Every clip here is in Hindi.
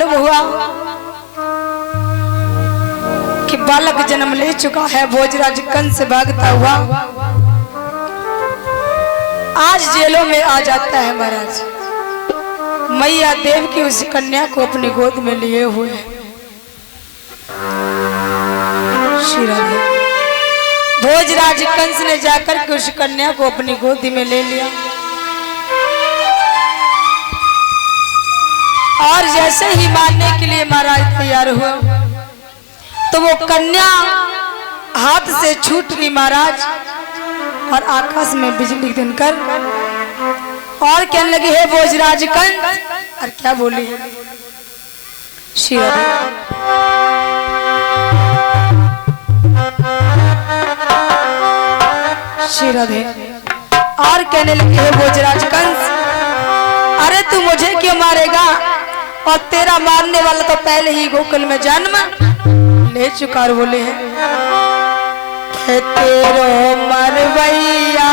मालूम हुआ कि बालक जन्म ले चुका है। भोजराज कंस भागता हुआ आज जेलों में आ जाता है महाराज। मैया देव की उस कन्या को अपनी गोद में लिए हुए श्री राधे। भोजराज कंस ने जाकर के उस कन्या को अपनी गोदी में ले लिया और जैसे ही मारने के लिए महाराज तैयार हुआ तो वो कन्या हाथ से छूट गई महाराज और आकाश में बिजली दिनकर और कहने लगी है भोजराज कंस। और क्या बोली श्री राधे और कहने लगी है भोजराज कंस, अरे तू मुझे क्यों मारेगा और तेरा मारने वाला तो पहले ही गोकुल में जन्म ले चुका। और बोले है तेरो मरवैया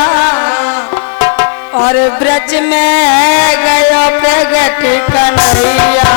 और ब्रज में गयो प्रगट कन्हैया।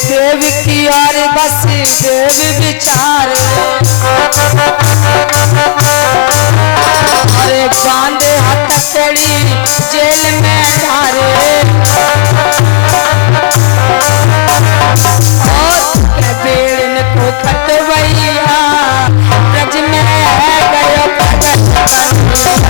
देव की और बस देव विचार अरे बांधे हथकड़ी जेल में डारे और बेड़न को खटवैया ब्रज में गयो प्रगट कन्हैया।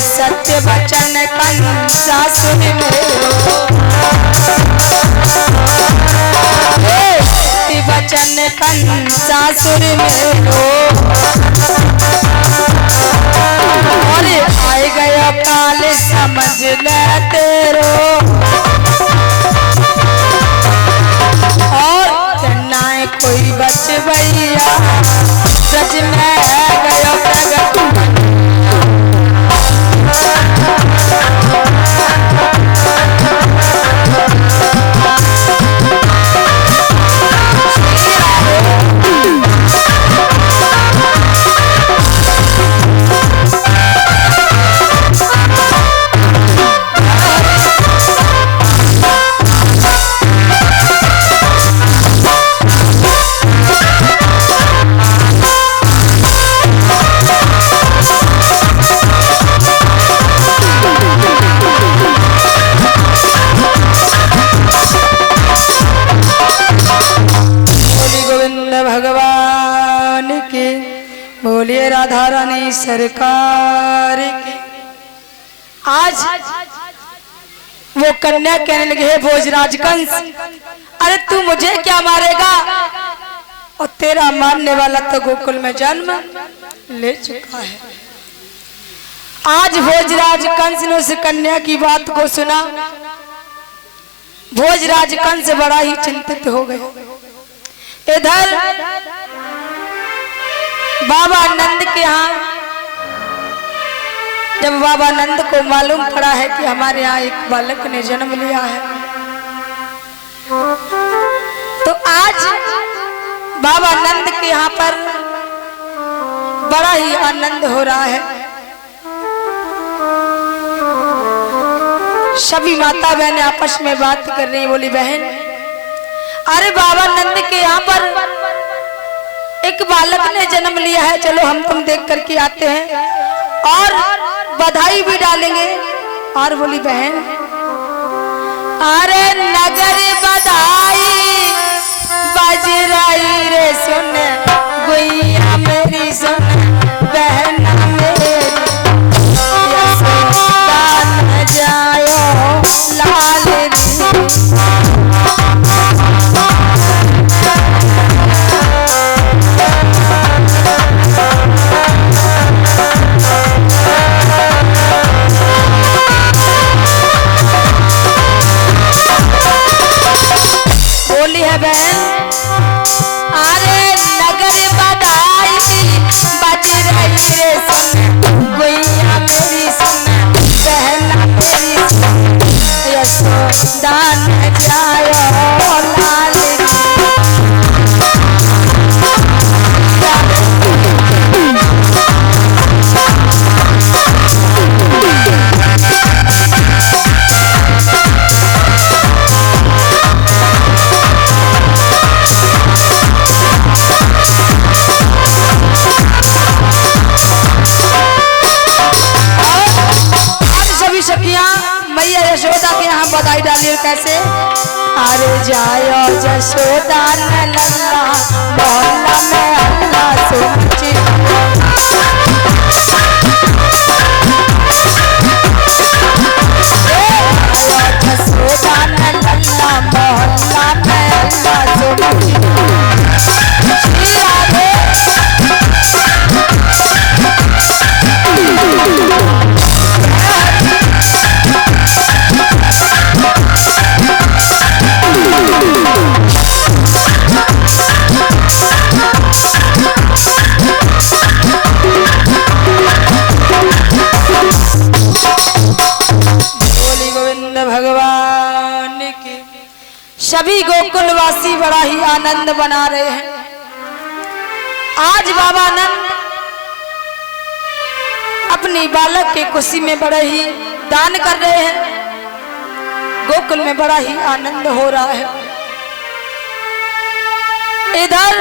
सत्य वचन कंसा सुन सत्य वचन कंसा सुन मेरो और आए गया काल समझ ले तेरो और नाय कोई बचवैया सच में गया प्रगट। बोलिए राधा रानी सरकार की। आज वो कन्या कहने लगे है भोजराज कंस, अरे तू मुझे क्या मारेगा और तेरा मारने वाला तो गोकुल में जन्म ले चुका है। आज भोजराज कंस ने उस कन्या की बात को सुना। भोजराज कंस बड़ा ही चिंतित हो गए। इधर बाबा नंद के यहाँ जब बाबा नंद को मालूम पड़ा है कि हमारे यहाँ एक बालक ने जन्म लिया है, तो आज बाबा नंद के यहाँ पर बड़ा ही आनंद हो रहा है। सभी माता बहनें आपस में बात कर रही, बोली बहन अरे बाबा नंद के यहाँ पर एक बालक ने जन्म लिया है, चलो हम तुम देख करके आते हैं और बधाई भी डालेंगे। और बोली बहन अरे नगर बधाई बज रही रे सुन गुइया मेरी सुन बहन मेरी यशोदा न जायो लाल है बहन अरे नगर बधाई बज रही रे सुन गुइया मेरी सुन बहन मेरी सुन यशोदा न जायो लाल मैया यशोदा के यहाँ बधाई डालिए। कैसे अरे जायो यशोदा न लल्ला मोहल्ला में अल्लाह सोची यशोदा न लल्ला मोहल्ला में अल्लाह सोची भगवान की। सभी गोकुलवासी बड़ा ही आनंद बना रहे हैं। आज बाबा नंद अपनी बालक के खुशी में बड़े ही दान कर रहे हैं। गोकुल में बड़ा ही आनंद हो रहा है। इधर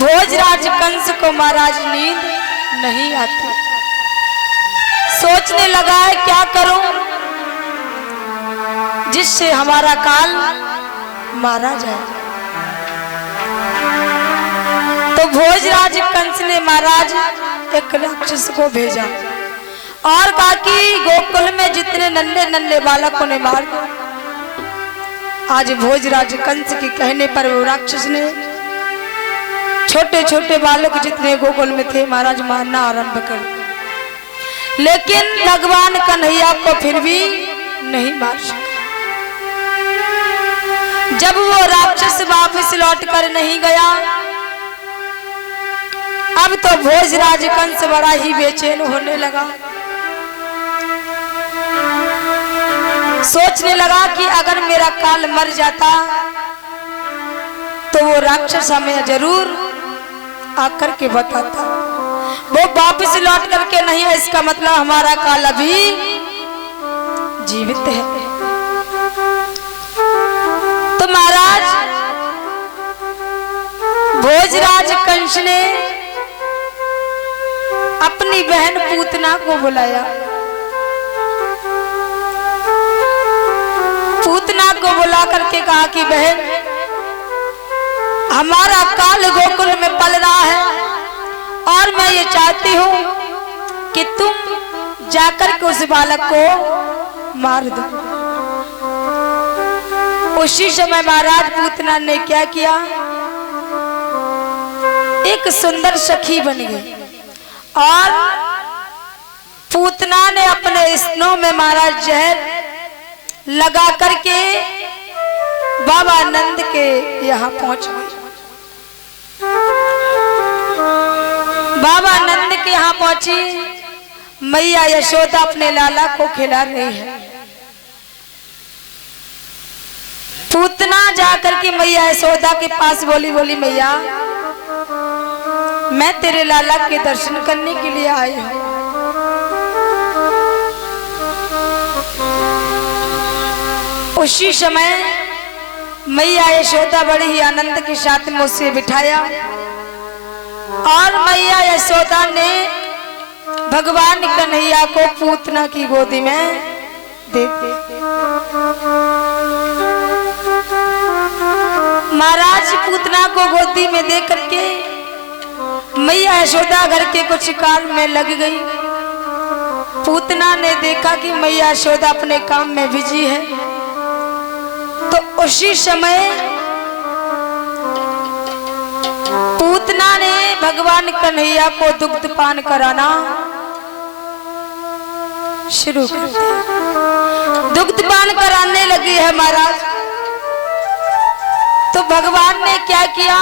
भोजराज कंस को महाराज नींद नहीं आती, सोचने लगा है क्या करूं जिससे हमारा काल मारा जाए। तो भोजराज कंस ने महाराज एक राक्षस को भेजा और कहा कि गोकुल में जितने नन्हे नन्हे बालकों ने मार दिया। आज भोजराज कंस के कहने पर वो राक्षस ने छोटे छोटे बालक जितने गोकुल में थे महाराज मारना आरंभ कर, लेकिन भगवान कन्हैया को फिर भी नहीं मार सका। जब वो राक्षस वापस लौट कर नहीं गया, अब तो भोजराज कंस बड़ा ही बेचैन होने लगा। सोचने लगा कि अगर मेरा काल मर जाता तो वो राक्षस हमें जरूर आकर के बताता। वो वापस लौट करके नहीं है, इसका मतलब हमारा काल अभी जीवित है। तो महाराज भोजराज कंस ने अपनी बहन पूतना को बुलाया। पूतना को बुला करके कहा कि बहन हमारा काल गोकुल में पल रहा है और मैं ये चाहती हूं कि तुम जाकर के उस बालक को मार दो। उसी समय महाराज पूतना ने क्या किया, एक सुंदर सखी बन गई और पूतना ने अपने स्तनों में महाराज जहर लगा करके बाबा नंद के यहाँ पहुंच गई। बाबा नंद के यहाँ पहुंची। मैया यशोदा अपने लाला को खिला रही है। पूतना जाकर के मैया यशोदा के पास बोली मैया मैं तेरे लाला के दर्शन करने के लिए आई हूँ। उसी समय मैया यशोदा बड़े ही आनंद के साथ में उसे बिठाया और मैया यशोदा ने भगवान कन्हैया को पूतना की गोदी में दे दिया। महाराज पूतना को गोदी में दे करके मैया यशोदा घर के कुछ काम में लग गई। पूतना ने देखा कि मैया यशोदा अपने काम में बिजी है, तो उसी समय पूतना ने भगवान कन्हैया को दुग्ध पान कराना शुरू कर दिया। दुग्ध पान कराने लगी है महाराज। तो भगवान ने क्या किया,